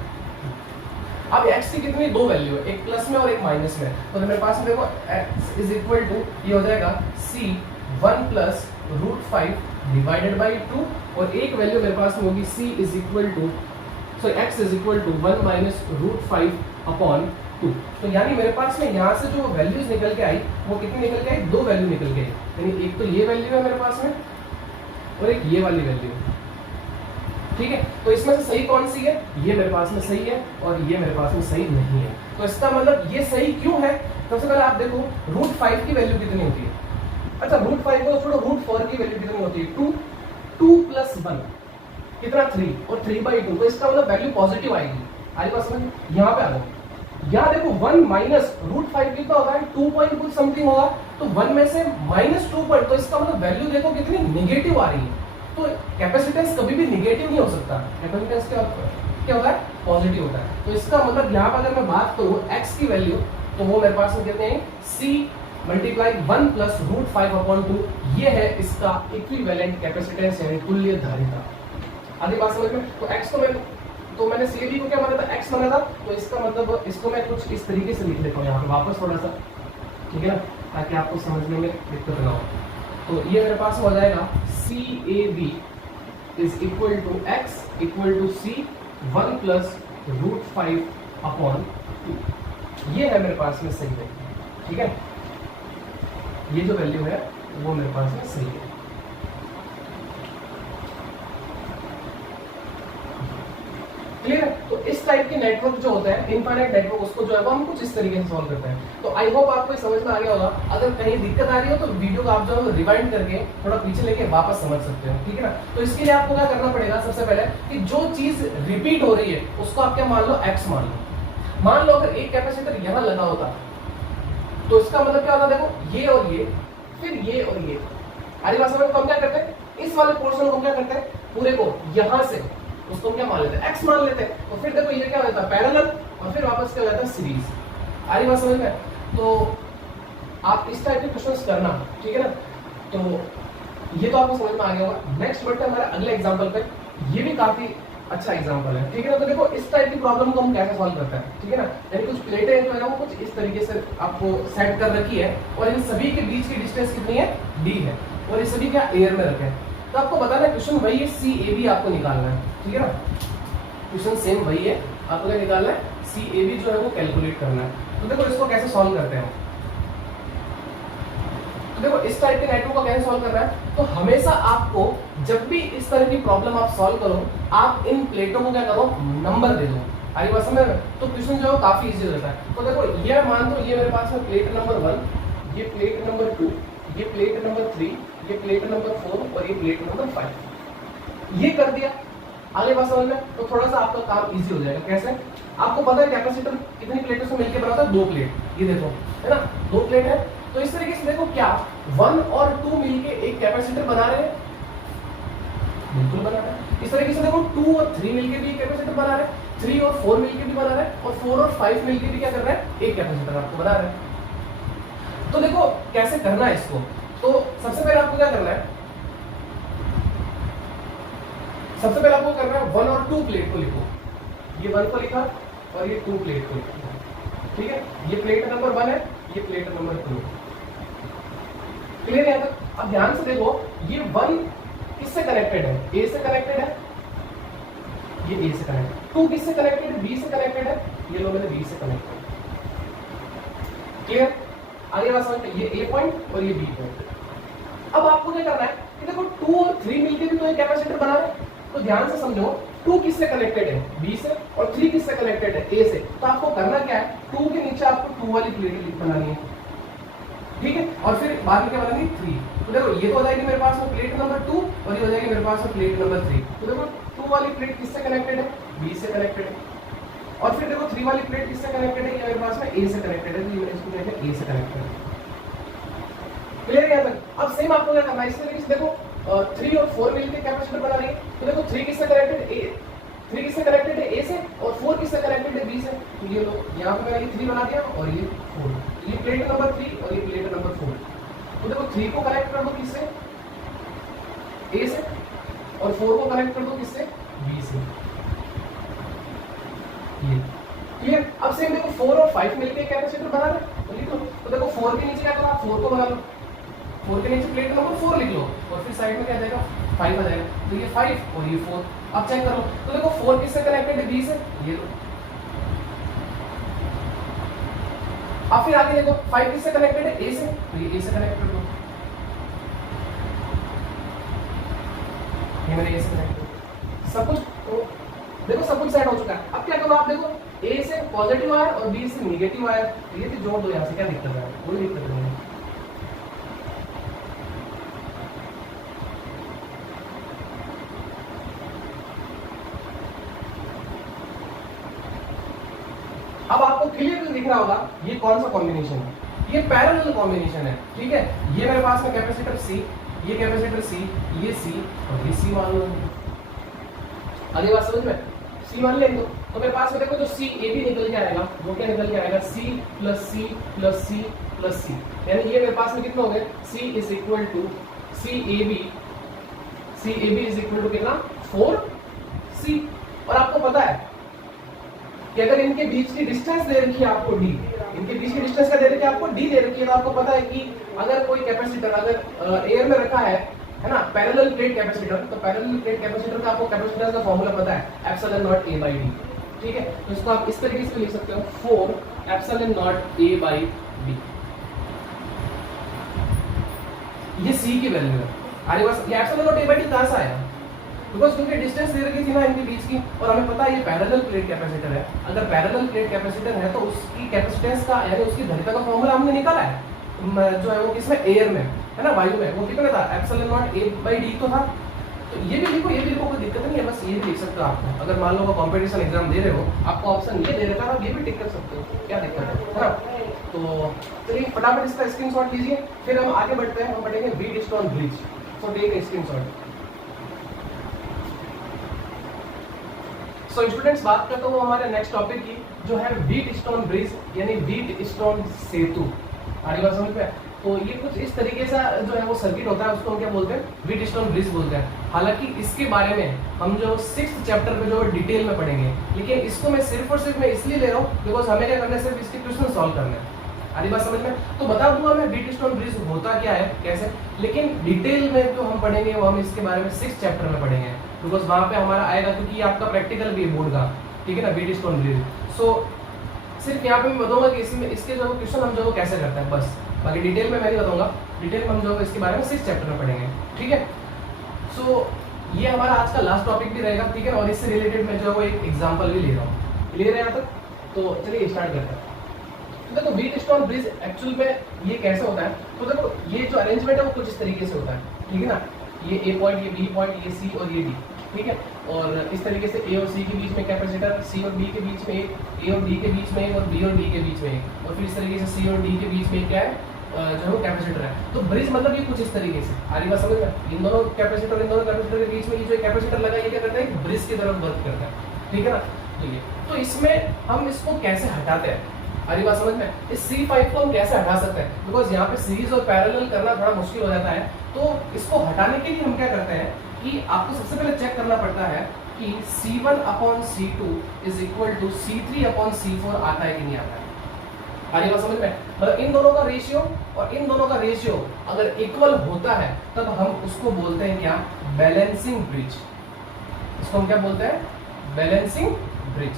अब x की कितनी दो वैल्यू है, एक प्लस में और एक माइनस में, तो मेरे पास में देखो x इज इक्वल टू ये हो जाएगा c 1 plus root 5 divided by 2, और एक वैल्यू मेरे पास में होगी c is equal to x is equal to 1 minus root 5 upon 2। तो यानी मेरे पास में यहाँ से जो वैल्यूज निकल के आई वो कितनी निकल के आई, दो वैल्यू निकल के आई, यानी एक तो ये वैल्यू है मेरे पास में और एक ये वाली वैल्यू, ठीक है। तो इसमें से सही कौन सी है, ये मेरे पास में सही है और ये मेरे पास में सही नहीं है, तो इसका मतलब ये सही क्यों है, सबसे पहले आप देखो रूट 5 की वैल्यू कितनी होती है, अच्छा रूट 5 को छोड़ो, रूट 4 की वैल्यू कितनी होती है 2 प्लस 1 कितना 3 और 3/2, तो इसका मतलब वैल्यू पॉजिटिव आएगी, आई बात समझ, यहाँ पे आ जाओ, यहाँ देखो 1 माइनस रूट 5 कितना होगा 2 पॉइंट कुछ समथिंग होगा, तो 1 में से माइनस 2 पॉइंट, तो इसका मतलब वैल्यू देखो कितनी नेगेटिव आ रही है, तो कैपेसिटेंस कभी भी नेगेटिव नहीं हो सकता, कैपेसिटेंस क्या होता है पॉजिटिव होता है, तो इसका मतलब यहाँ पर अगर मैं बात करूँ x की वैल्यू, तो वो मेरे पास में कहते हैं c multiply 1 plus root 5 upon 2, ये है इसका इक्विवेलेंट कैपेसिटेंस यानी तुल्य धारिता। आधी बात समझ में, तो x तो मैंने CAB को क्या माना था x माना था, तो इसका मतलब इसको मैं कुछ इस तरीके से लिख लेता हूँ यहाँ पे वापस थोड़ा सा, ठीक है ना, ताकि आपको समझने में दिक्कत ना हो। तो ये मेरे पास हो जाएगा CAB is equal to x equal to c 1 plus root 5 upon 2, ये है मेरे पास में सही है, ठीक है, ये जो वैल्यू है वो मेरे पास में सही है, क्लियर है। तो इस टाइप के नेटवर्क जो होता है इनफाइनाइट नेटवर्क, उसको जो है वो हम कुछ इस तरीके से सॉल्व करते हैं। तो आई होप आपको समझ में आ गया होगा। अगर कहीं दिक्कत आ रही हो तो वीडियो को आप जो है रिवाइंड करके थोड़ा पीछे लेके वापस समझ सकते हो, ठीक है ना। तो इसके लिए आपको क्या करना पड़ेगा, सबसे पहले कि जो चीज रिपीट हो रही है उसको आप क्या मान लो, एक्स मान लो। मान लो अगर एक कैपेसिटर यहां लगा होता तो इसका मतलब क्या होता, देखो ये और ये, फिर ये और ये। अरे भाषा में हम क्या करते हैं, इस वाले पोर्शन को क्या करते हैं, पूरे को यहां से उसको क्या मान लेते हैं, एक्स मान लेते हैं। तो फिर देखो ये क्या हो जाता है, पैरेलल, और फिर वापस क्या हो जाता है, सीरीज। आ रही बात समझ में। तो आप इस टाइप के क्वेश्चंस करना, ठीक है ना। तो ये तो आपको समझ में आ गया होगा। नेक्स्ट बढ़ते हैं हमारे अगले एग्जांपल पे। ये भी काफी अच्छा एग्जांपल है, ठीक है ना। तो देखो इस टाइप की प्रॉब्लम को हम कैसे सॉल्व करते हैं, ठीक है ना। यानी कुछ प्लेटें जो है ना वो कुछ इस तरीके से आपको सेट कर रखी है, और इन सभी के बीच की डिस्टेंस कितनी है, डी है, और ये सभी क्या एयर में रखे हैं। तो आपको बताना क्वेश्चन वही है, सी ए बी आपको निकालना है, ठीक है ना। क्वेश्चन सेम वही है, आपको क्या निकालना है, सी ए बी जो है वो कैलकुलेट करना है। तो देखो इसको कैसे सॉल्व करते हैं। तो देखो इस टाइप के नेटवर्क को कैसे सॉल्व करना है, तो हमेशा आपको जब भी इस तरह की प्रॉब्लम आप सॉल्व करो, आप इन प्लेटों को क्या करो, नंबर दे दो। अरे बस में तो क्वेश्चन जो है काफी इजी रहता है। तो देखो ये मान दो, ये मेरे पास में प्लेट नंबर 1, ये प्लेट नंबर 2, ये प्लेट नंबर 3, ये प्लेट नंबर 4 और ये प्लेट नंबर 5। ये कर दिया, आगे बात समझ में। तो थोड़ा सा आपका काम इजी हो जाएगा। कैसे, आपको पता है कैपेसिटर कितनी प्लेटों से मिलकर बना होता है, 2 प्लेट। ये देखो है ना, 2 प्लेट है। तो इस तरीके से देखो क्या 1 और 2 मिलके एक कैपेसिटर बना रहे हैं, बिल्कुल बना रहे हैं। इस तरीके से देखो 2 और 3 मिलके भी एक कैपेसिटर बना रहे हैं, 3 और 4 मिलके भी बना रहे हैं, और 4 और 5 मिलके भी क्या कर रहे हैं, एक कैपेसिटर आपको बना रहे हैं। तो देखो कैसे करना है इसको। तो सबसे पहले आपको क्या करना है, सबसे पहले आपको करना है 1 और 2 प्लेट को लिखो। ये 1 को लिखा और ये 2 प्लेट को लिखा, ठीक है। ये प्लेट नंबर 1 है, ये प्लेट नंबर 2। क्लियर है तक। अब ध्यान से देखो, ये 1 किससे कनेक्टेड है, ए से कनेक्टेड है, ये ए से कनेक्टेड। 2 किससे कनेक्टेड है, बी से कनेक्टेड है, ये लो मैंने बी से कनेक्टेड। क्लियर, आगे बात समझ में। ये ए पॉइंट और ये बी पॉइंट। अब आपको क्या करना है कि देखो 2 और 3 मिलकर भी तो एक कैपेसिटर बना रहे हैं। तो ध्यान से समझो, 2 किससे कनेक्टेड है, बी से, और 3 किससे कनेक्टेड है, ए से। तो आपको करना क्या है, 2 के नीचे आपको 2 वाली प्लेट बनानी है, ठीक है। और फिर बाकी क्या बनानी, 3। तो देखो ये तो हो जाएगी मेरे पास में प्लेट नंबर 2, और ये हो जाएगी मेरे पास में प्लेट नंबर 3। तो देखो 2 वाली प्लेट किससे कनेक्टेड है, बी से कनेक्टेड है। और फिर देखो 3 वाली प्लेट किससे कनेक्टेड है, ये मेरे पास में ए से कनेक्टेड है, तो ये मैंने इसको देखा ए से कनेक्टेड है। क्लियर है तक। अब सेम आपको क्या करना है, इस तरीके से देखो 3 और 4 मिलकर कैपेसिटर बना रही है। तो देखो 3 किससे कनेक्टेड, ए, 3 किससे कनेक्टेड है, ए से, और 4 किससे कनेक्टेड है, बी से। तो ये लो यहाँ पे मैंने ये 3 बना दिया, और ये 4, ये प्लेट नंबर 3 और ये प्लेट नंबर 4। तो देखो 3 को कनेक्ट कर दो किससे, ए से, और 4 को कनेक्ट कर दो किससे, बी से। ये क्लियर। अब सेम देखो 4 और 5 मिलकर कैपेसिटर बना रहे हैं, तो लिख लो। तो देखो 4 के नीचे क्या करो, 4 को बना लो, 4 के नीचे प्लेट नंबर 4 लिख लो, और फिर साइड में क्या आ जाएगा, 5 आ जाएगा। तो ये 5 और ये 4। अब चेक करो, तो देखो 4 किससे कनेक्टेड है, बी से, ये लो। अब फिर आगे देखो 5 किससे कनेक्टेड है, ए से, तो ये ए से कनेक्ट कर दो, ये मेरे ए से कनेक्ट। सब कुछ तो देखो सब कुछ सेट हो चुका है। अब क्या करो, आप देखो ए से पॉजिटिव वायर और बी से नेगेटिव वायर, ये तो जोड़ दो यहाँ से, क्या दिक्कत है, कोई दिक्कत नहीं है। अब आपको क्लियर दिख रहा होगा ये कौन सा कॉम्बिनेशन है, ये पैरेलल कॉम्बिनेशन है, ठीक है। ये मेरे पास में कैपेसिटर सी, ये कैपेसिटर सी, ये सी और ये सी मान लो। अगली बात समझ में, सी मान ले तो मेरे पास में देखो जो सी ए बी निकल के आएगा, वो क्या निकल के आएगा, C plus C plus C plus C. यानी ये मेरे पास में कितना हो गया, C is equal to C A B is equal to कितना, 4 सी। और आपको पता है कि अगर इनके बीच की डिस्टेंस दे रखी है आपको डी, इनके बीच की डिस्टेंस क्या दे रखी है आपको, डी दे रखी है। तो आपको पता है कि अगर कोई कैपेसिटर अगर एयर में रखा है ना, पैरेलल प्लेट कैपेसिटर, तो पैरेलल प्लेट कैपेसिटर का आपको कैपेसिटेंस का फॉर्मूला पता है, epsilon not a by D, ठीक है। तो इसको आप इस तरीके से लिख सकते हो, 4 epsilon not a by D. ये सी की वैल्यू है। अरे बस ये epsilon not a by D कहां से आया, बिकॉज क्योंकि डिस्टेंस दे रखी थी ना इनके बीच की, और हमें पता है ये पैरेलल प्लेट कैपेसिटर है। अगर पैरेलल प्लेट कैपेसिटर है तो उसकी कैपेसिटेंस का यानी उसकी धरीता का फॉर्मूला हमने निकाला है, जो है वो किसमें, एयर में है ना, वायु में, वो कितना था, epsilon not a by D तो था। तो ये भी लिखो, ये भी लिखो, कोई दिक्कत नहीं है, बस ये भी लिख सकते हो आपको। अगर मान लो कॉम्पिटिशन एग्जाम दे रहे हो, आपको ऑप्शन ये दे रखा है, आप ये भी टिक कर सकते हो, क्या दिक्कत है ना। तो चलिए फटाफट इसका स्क्रीनशॉट लीजिए, फिर हम आगे बढ़ते हैं, हम पढ़ेंगे Wheatstone bridge. So take a screenshot. So students, बात करता हूँ हमारे नेक्स्ट टॉपिक की, जो है व्हीटस्टोन ब्रिज यानी व्हीटस्टोन सेतु। आगे बात समझ में। तो ये कुछ इस तरीके से जो है वो सर्किट होता है, उसको हम क्या बोलते हैं, व्हीटस्टोन ब्रिज बोलते हैं। हालांकि इसके बारे में हम जो 6th चैप्टर में जो डिटेल में पढ़ेंगे, लेकिन इसको मैं सिर्फ और सिर्फ मैं इसलिए ले रहा हूँ बिकॉज हमें क्या करना है, सिर्फ इसके क्वेश्चन सॉल्व करना है। आधी बात समझ में। तो बता दूंगा मैं व्हीटस्टोन ब्रिज होता क्या है, कैसे, लेकिन डिटेल में जो हम पढ़ेंगे वो हम इसके बारे में 6th चैप्टर में पढ़ेंगे, बिकॉज वहां पे हमारा आएगा, क्योंकि आपका प्रैक्टिकल भी है बोर्ड का, ठीक है ना, व्हीटस्टोन ब्रिज। सो सिर्फ यहाँ पे मैं बताऊंगा कि इसमें इसके जो क्वेश्चन हम जो कैसे करते हैं, बस। बाकी डिटेल में मैं नहीं बताऊंगा, डिटेल में हम जो इसके बारे में 6th चैप्टर में पढ़ेंगे, ठीक है। सो ये हमारा आज का लास्ट टॉपिक भी रहेगा, ठीक है, और इससे रिलेटेड मैं जो है वो एक एग्जांपल भी ले रहा हूँ। क्लियर है यहाँ तक? तो चलिए स्टार्ट करते हैं। तो देखो व्हीटस्टोन ब्रिज एक्चुअल में ये कैसे होता है, तो देखो ये जो अरेंजमेंट है वो कुछ इस तरीके से होता है, ठीक है ना। ये ए पॉइंट, ये बी पॉइंट, ये सी और ये डी, ठीक है। और इस तरीके से ए और सी के बीच में कैपेसिटर, सी और बी के बीच में एक, ए और डी के बीच में एक, और बी और डी के बीच में एक, और फिर इस तरीके से सी और डी के बीच में क्या है, जो है वो कैपेसिटर है। तो ब्रिज मतलब ये कुछ इस तरीके से, आरी बात समझ में। इन दोनों कैपेसिटर के बीच में ये जो कैपेसिटर लगा, ये क्या करता है, ब्रिज की तरफ वर्क करता है, ठीक है ना। तो इसमें हम इसको कैसे हटाते हैं, आरी बात समझ में। इस C5 को हम कैसे हटा सकते हैं, बिकॉज यहाँ पे सीरीज और पैरेलल करना थोड़ा मुश्किल हो जाता है। तो इसको हटाने के लिए हम क्या करते हैं कि आपको सबसे पहले चेक करना पड़ता है कि C1/C2 is equal to C3/C4 आता है कि नहीं आता है। आगे बात समझ में। मतलब इन दोनों का रेशियो और इन दोनों का रेशियो अगर इक्वल होता है तब हम उसको बोलते हैं क्या, बैलेंसिंग ब्रिज। इसको हम क्या बोलते हैं, बैलेंसिंग ब्रिज,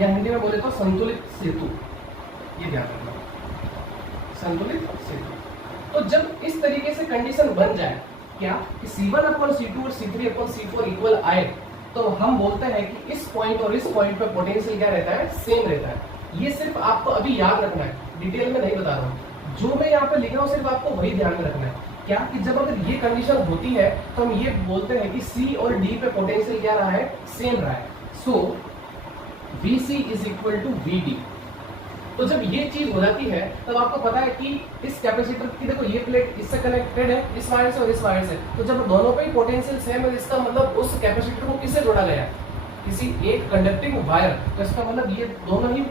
या हिंदी में बोले तो संतुलित सेतु। ये ध्यान रखना, संतुलित सेतु। तो जब इस तरीके से कंडीशन बन जाए क्या कि C1/C2 और C3/C4 इक्वल आए, तो हम बोलते हैं कि इस पॉइंट और इस पॉइंट पे पोटेंशियल क्या रहता है, सेम रहता है। ये सिर्फ आपको अभी याद रखना है, डिटेल में नहीं बता रहा हूँ। जो मैं यहाँ पे लिख रहा हूँ सिर्फ आपको वही ध्यान में रखना है, क्या कि जब अगर ये कंडीशन होती है तो हम ये बोलते हैं कि C और D पे पोटेंशियल क्या रहा है, सेम रहा है। So VC is equal to VD। तो जब ये चीज हो जाती है तब आपको पता है कि इस कैपेसिटर की, देखो ये प्लेट इससे कनेक्टेड है, इस वायर से और इस वायर से, तो जब दोनों पे ही पोटेंशियल सेम है, इसका मतलब उस कैपेसिटर को किससे जोड़ा गया है, किसी एक कंडक्टिंग वायर। तो इसका मतलब ये दोनों ही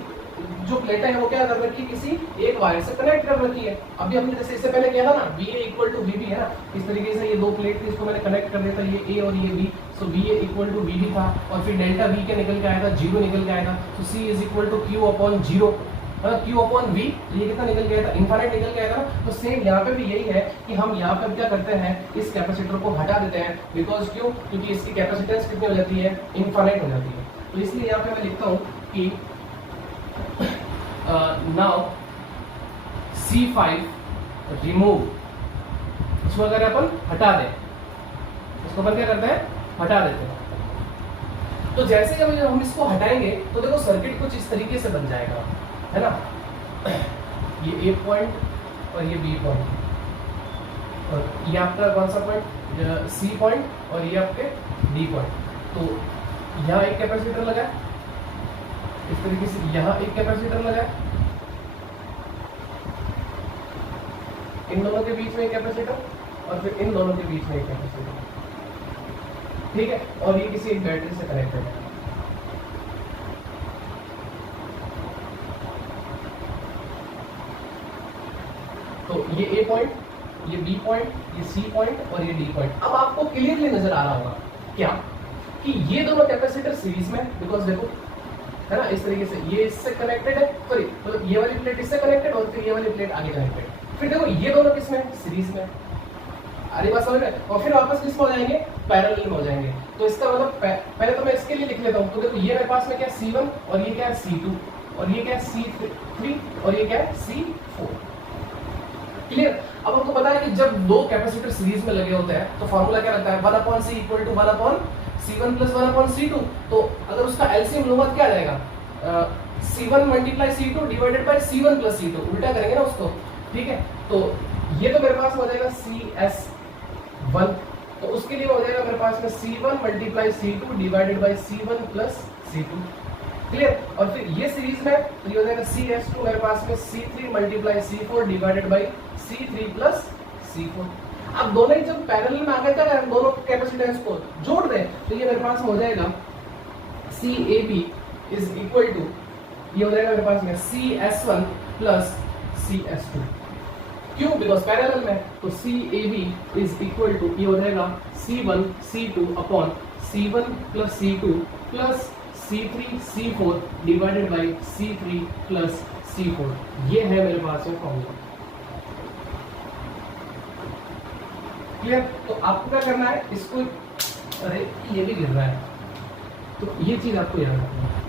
जो प्लेटें हैं वो क्या कर रखी है, किसी एक वायर से कनेक्ट कर रखी है। अभी हमने जैसे इससे पहले किया था ना, VA इक्वल टू VB है ना, इस तरीके से ये दो प्लेट थी, इसको मैंने कनेक्ट कर दिया था, ये A और ये B। So VA equal to VB था, और फिर डेल्टा V के निकल के आया था, 0 निकल के आया था। तो C is equal to Q/0, मतलब Q/V। ये कितना निकल गया था, इनफाइनाइट निकल के आया था ना। तो सेम यहाँ पे भी यही है कि हम यहाँ पे क्या करते हैं, इस कैपेसिटर को हटा देते हैं, बिकॉज क्यों, क्योंकि इसकी कैपेसिटेंस कितनी हो जाती है, इनफाइनाइट हो जाती है। तो इसलिए यहाँ पे मैं लिखता हूँ कि नाउ C5 रिमूव, इसको अगर अपन हटा दें, इसको अपन क्या करते हैं, हटा देते हैं। तो जैसे ही हम इसको हटाएंगे तो देखो सर्किट कुछ इस तरीके से बन जाएगा, है ना। ये A पॉइंट और ये B पॉइंट, और ये आपका कौन सा पॉइंट, C पॉइंट, और ये आपके D पॉइंट। तो यहाँ एक कैपेसिटर लगा है इस तरीके से, यहाँ एक कैपेसिटर लगा है, इन दोनों के बीच में एक कैपेसिटर, और फिर इन दोनों के बीच में एक कैपेसिटर, ठीक है। और ये किसी एक बैटरी से कनेक्टेड है। तो ये A पॉइंट, ये B पॉइंट, ये C पॉइंट और ये D पॉइंट। अब आपको क्लियरली नजर आ रहा होगा क्या कि ये दोनों कैपेसिटर सीरीज में, बिकॉज देखो है ना, इस तरीके से ये इससे कनेक्टेड है, सॉरी तो ये वाली प्लेट इससे कनेक्टेड और फिर ये वाली प्लेट आगे कनेक्टेड। फिर देखो ये दोनों किसमें, सीरीज में। अरे बात समझ में। और फिर वापस किसमें हो जाएंगे, पैरेलल में हो जाएंगे। तो इसका मतलब पहले तो मैं इसके लिए लिख लेता हूँ। तो देखो ये मेरे पास में क्या C1 और ये क्या है C2 और ये क्या है C3 और ये क्या है C4। क्लियर। अब हमको पता है कि जब दो कैपेसिटर सीरीज में लगे होते हैं तो फॉर्मूला क्या लगता है 1/c equal to 1/c1 plus 1/c2। तो अगर उसका एलसीएम लूंगा क्या आ जाएगा c1 multiply c2 divided by c1 plus c2, उल्टा करेंगे ना उसको, ठीक है। तो ये तो मेरे पास हो जाएगा cs1, तो उसके लिए हो जाएगा मेरे पास में c1 multiply c2 divided by c1 plus c2, clear. और फिर ये सीरीज में तो ये हो जाएगा cs2 मेरे पास में c3 multiply c4 divided by c3 plus c4। अब दोनों ही जब पैरेलल में आ गए क्या दोनों कैपेसिटेंस को जोड़ दें तो ये मेरे पास हो जाएगा CAB इज इक्वल टू, ये हो जाएगा मेरे पास में CS1 प्लस CS2, क्यों, बिकॉज पैरेलल में। तो CAB इज इक्वल टू ये हो जाएगा C1 C2 upon C1 plus C2 plus C3 C4 divided by C3 plus C4। ये है मेरे पास में फॉर्मूला, क्लियर। तो आपको क्या करना है, इसको, अरे ये भी गिर रहा है, तो ये चीज आपको याद रखना है।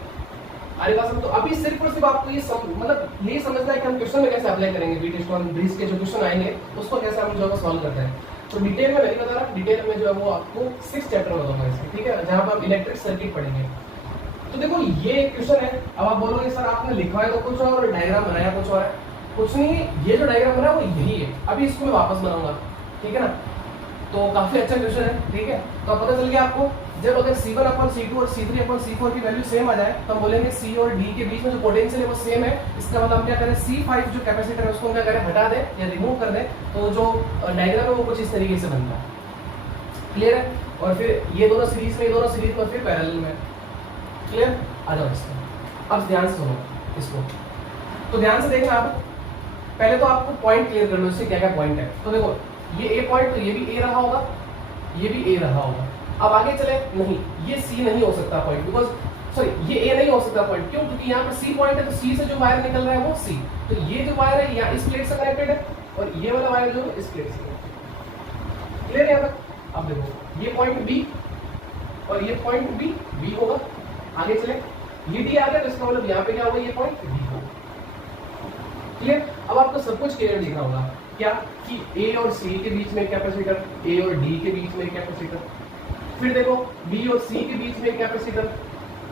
अरे बात तो अभी सिर्फ और सिर्फ आपको ये मतलब यही समझना है कि हम क्वेश्चन में कैसे अप्लाई करेंगे, बीटेस्टॉन ब्रिज के जो क्वेश्चन आएंगे उसको कैसे हम जो है सॉल्व करते हैं। तो डिटेल में नहीं बता रहा, डिटेल में जो है वो आपको 6 चैप्टर में बताऊंगा इसके, ठीक है, जहां पर हम इलेक्ट्रिक सर्किट पढ़ेंगे। तो देखो ये क्वेश्चन है, अब आप बोलोगे सर आपने लिखा है तो कुछ और डायग्राम बनाया कुछ और है, कुछ नहीं, ये जो डायग्राम बना वो यही है, अभी इसको मैं वापस बनाऊंगा, ठीक है ना। तो काफी अच्छा क्वेश्चन है, ठीक है। तो पता चल गया आपको, जब अगर C1/C2 और C3/C4 की वैल्यू सेम आ जाए तो हम बोलेंगे C और D के बीच में जो पोटेंशियल है वो सेम है। इसका मतलब हम क्या करें, C5 जो कैपेसिटर है उसको क्या करें, हटा दें या रिमूव कर दें, तो जो डायग्राम है वो कुछ इस तरीके से बनता है, क्लियर है। और फिर ये दोनों सीरीज में, ये दोनों सीरीज में, फिर पैरेलल में, क्लियर। आ जाओ इसको, अब ध्यान से सुनो इसको, तो ध्यान से देखना आप, पहले तो आपको पॉइंट क्लियर कर लो इससे क्या क्या पॉइंट है। तो देखो ये A पॉइंट, तो ये भी A रहा होगा, ये भी A रहा होगा। अब आगे चले, नहीं ये C नहीं हो सकता पॉइंट, बिकॉज सॉरी ये A नहीं हो सकता पॉइंट, क्यों, क्योंकि यहाँ पर C पॉइंट है, तो C से जो वायर निकल रहा है वो C, तो ये जो वायर है यहाँ इस प्लेट से कनेक्टेड है और ये वाला वायर जो है इस प्लेट से, क्लियर है यहाँ तक। अब देखो ये पॉइंट B और ये पॉइंट B होगा। आगे चले, ये D आ गया तो इसका मतलब यहाँ पे क्या होगा, ये पॉइंट B होगा, क्लियर। अब आपको सब कुछ क्लियर दिख रहा होगा क्या, कि A और C के बीच में कैपेसिटर, A और D के बीच में कैपेसिटर, फिर देखो B और C के बीच में कैपेसिटर,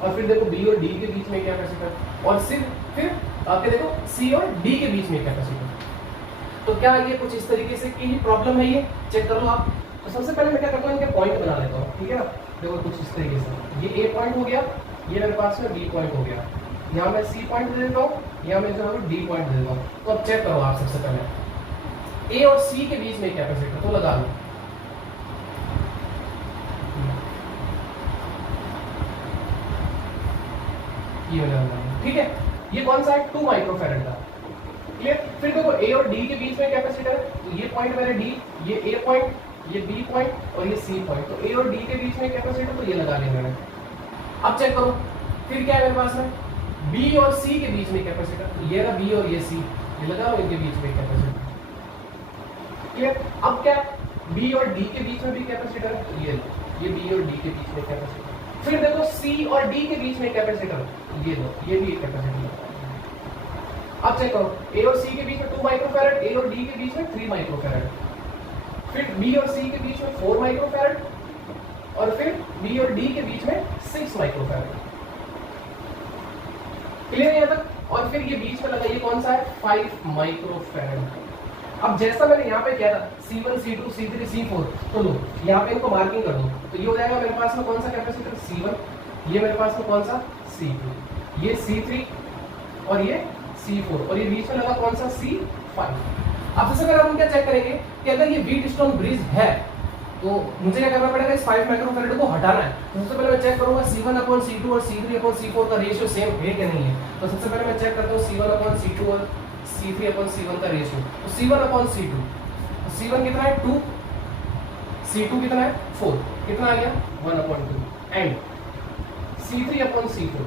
और फिर देखो B और D के बीच में कैपेसिटर, और फिर आपके देखो C और D के बीच में कैपेसिटर। तो क्या ये कुछ इस तरीके से की प्रॉब्लम है, ये चेक कर लो आप। तो सबसे पहले मैं क्या करता हूँ, इनके पॉइंट बना लेता हूँ, ठीक है ना। देखो कुछ इस तरीके से, ये A पॉइंट हो गया, ये मेरे पास में B पॉइंट हो गया, यहाँ मैं C पॉइंट दे देता हूँ, यहाँ मैं जो है D पॉइंट दे देता हूँ। तो अब चेक करो आप, सबसे पहले A और C के बीच में कैपेसिटर, तो लगा लो, ये लगा, ठीक है। ये कौन सा है, 2 माइक्रोफैरड का, क्लियर। फिर देखो A और D के बीच में कैपेसिटर, तो ये पॉइंट मेरे D, ये A पॉइंट, ये B पॉइंट और ये C पॉइंट, तो A और D के बीच में कैपेसिटर, तो ये लगा लिया मैंने। अब चेक करो फिर क्या है मेरे पास में, B और C के बीच में कैपेसिटर, तो ये रहा B और ये C, ये लगा लो इनके बीच में कैपेसिटर, क्लियर। अब क्या, B और D के बीच में भी कैपेसिटर है, तो ये B और D के बीच में कैपेसिटर। फिर देखो C और D के बीच में कैपेसिटर, ये दो, ये भी एक कैपेसिटर। अब चेक करो, A और C के बीच में 2 माइक्रोफैरड, A और D के बीच में 3 माइक्रोफैरड, फिर B और C के बीच में 4 माइक्रोफैरड, और फिर B और D के बीच में 6 माइक्रोफैरड, क्लियर है यहाँ तक। और फिर ये बीच में लगा, ये कौन सा है, 5 माइक्रोफैरड। अब जैसा मैंने यहाँ पे किया था C1 C2 C3 C4, तो लो यहाँ पे इनको मार्किंग कर दो, तो ये हो जाएगा मेरे पास में कौन सा कैपेसिटर, C1, ये मेरे पास में कौन सा, C2, ये C3 और ये C4, और ये बीच में लगा कौन सा, C5। अब सबसे पहले हम क्या चेक करेंगे कि अगर ये व्हीटस्टोन ब्रिज है तो मुझे क्या करना पड़ेगा, इस 5 माइक्रोफैरड को हटाना है। तो सबसे पहले मैं चेक करूंगा C1/C2 और C3/C4 का रेशियो सेम है कि नहीं है। तो सबसे पहले मैं चेक करता हूँ C1/C2 और C3/C1 का रेशियो। तो C1/C2, तो C1 कितना है 2, C2 कितना है 4, कितना आ गया 1/2, एंड C3/C4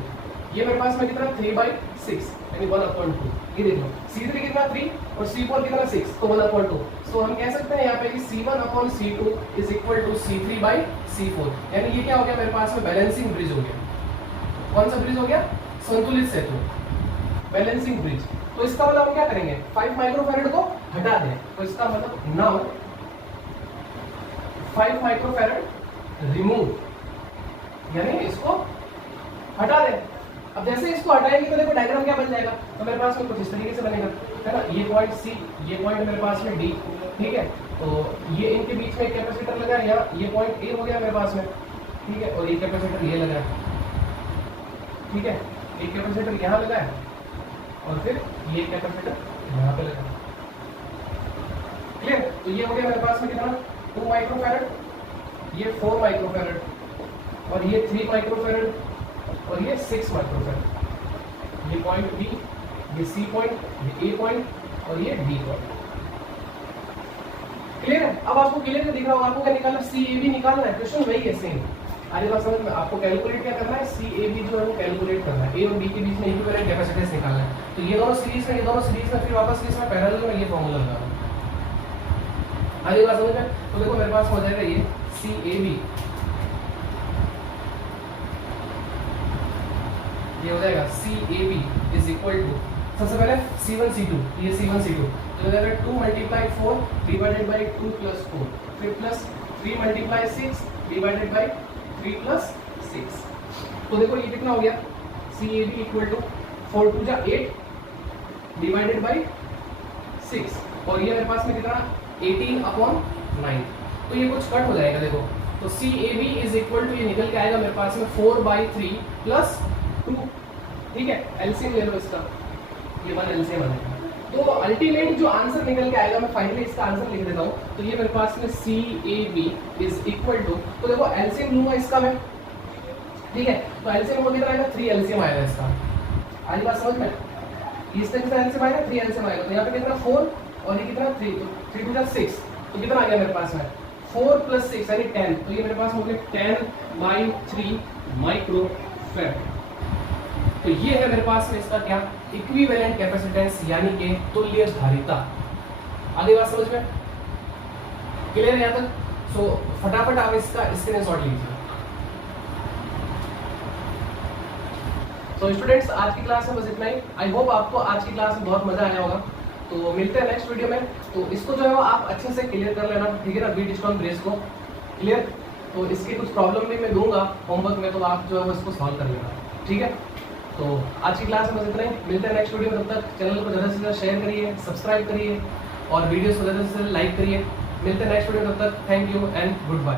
ये मेरे पास में कितना 3/6 यानी 1/2। ये देख लो C3 कितना 3 और C4 कितना 6, तो 1/2। तो हम कह सकते हैं यहाँ पे कि C1/C2 is equal to C3/C4, यानी ये क्या हो गया मेरे पास में बैलेंसिंग ब्रिज हो गया। कौन सा ब्रिज हो गया, संतुलित सेतु, बैलेंसिंग ब्रिज। तो इसका मतलब हम क्या करेंगे, 5 माइक्रोफैरड को हटा दें, तो इसका मतलब नाउ 5 माइक्रोफैरड रिमूव, यानी इसको हटा दें। अब जैसे इसको हटाएंगे तो देखो डायग्राम क्या बन जाएगा, तो मेरे पास में कुछ इस तरीके से बनेगा, है ना। ये पॉइंट सी, ये पॉइंट मेरे पास में डी, ठीक है। तो ये इनके बीच में एक कैपेसिटर लगा है यहाँ, ये पॉइंट ए हो गया मेरे पास में, ठीक है। और ये कैपेसिटर ये लगा है, ठीक है। एक कैपेसिटर यहाँ लगा है और फिर ये कैपेसिटर यहाँ पे लगा है, क्लियर। तो ये हो गया मेरे पास में कितना, 2 माइक्रोफैरड, ये 4 माइक्रोफैरड और ये 3 माइक्रोफैरड और ये 6 माइक्रोफैरड। ये पॉइंट बी, ये सी पॉइंट, ये ए पॉइंट और ये डी पॉइंट, क्लियर है। अब आपको क्लियर दिख रहा होगा, आपको क्या निकालना, सी ए बी निकालना है, क्वेश्चन वही है सेम। आगे बात समझ में, आपको कैलकुलेट क्या करना है, सी ए बी जो है वो कैलकुलेट करना है, ए और बी के बीच में इक्विवेलेंट कैपेसिटेंस निकालना है। तो ये दोनों सीरीज में, ये दोनों सीरीज में, फिर वापस इसमें पैरेलल में ये फॉर्मूला लगाना। आगे बात समझ में, तो देखो मेरे पास हो जाएगा ये सी ए बी, ये हो जाएगा C A B is equal to, सबसे पहले C1 C2, ये C1 C2 तो हो जाएगा 2 × 4 डिवाइडेड बाई 2 + 4, फिर प्लस 3 × 6 डिवाइडेड बाई 3 + 6। तो देखो ये कितना हो गया, CAB equal to 4 × 2 = 8 divided by 6, और ये मेरे पास में कितना 18/9। तो ये कुछ कट हो जाएगा देखो, तो CAB इज इक्वल टू, ये निकल के आएगा मेरे पास में 4/3 + 2, ठीक है। एलसीएम ले लो इसका, ये 1 एलसीएम आएगा। तो अल्टीमेट जो आंसर निकल के आएगा, मैं फाइनली इसका आंसर लिख देता हूँ। तो ये मेरे पास में CAB इज इक्वल टू, तो देखो एलसीएम लूंगा इसका मैं, ठीक है। तो एलसीएम हो कितना आएगा, 3 एलसीएम आएगा इसका। आज बात समझ में, इस तरह से एलसीएम आएगा, 3 एलसीएम आएगा। तो यहाँ पे कितना 4 और ये कितना 3, तो 3 × 2 = 6, तो कितना आ गया मेरे पास में 4 + 6 यानी 10। तो ये मेरे पास हो गया 10/3 माइक्रोफैरड। तो ये है मेरे पास में इसका क्या, इक्विवेलेंट कैपेसिटेंस, यानी कि तुल्य धारिता। आगे बात समझ में क्लियर है यहाँ तक। सो फटाफट आप इसका स्क्रीनशॉट लीजिए। तो स्टूडेंट्स, आज की क्लास में बस इतना ही। आई होप आपको आज की क्लास में बहुत मजा आया होगा। तो मिलते हैं नेक्स्ट वीडियो में। तो इसको जो है वो आप अच्छे से क्लियर कर लेना, ठीक है ना, व्हीटस्टोन ब्रेस को क्लियर। तो इसकी कुछ प्रॉब्लम भी मैं दूंगा होमवर्क में, तो आप जो है वो इसको सॉल्व कर लेना, ठीक है। तो आज की क्लास में बस इतना ही, मिलते हैं नेक्स्ट वीडियो में। तब तक चैनल को ज़्यादा से ज़्यादा शेयर करिए, सब्सक्राइब करिए और वीडियोस को ज़्यादा से ज़्यादा लाइक करिए। मिलते हैं नेक्स्ट वीडियो में, तब तक thank you and good bye.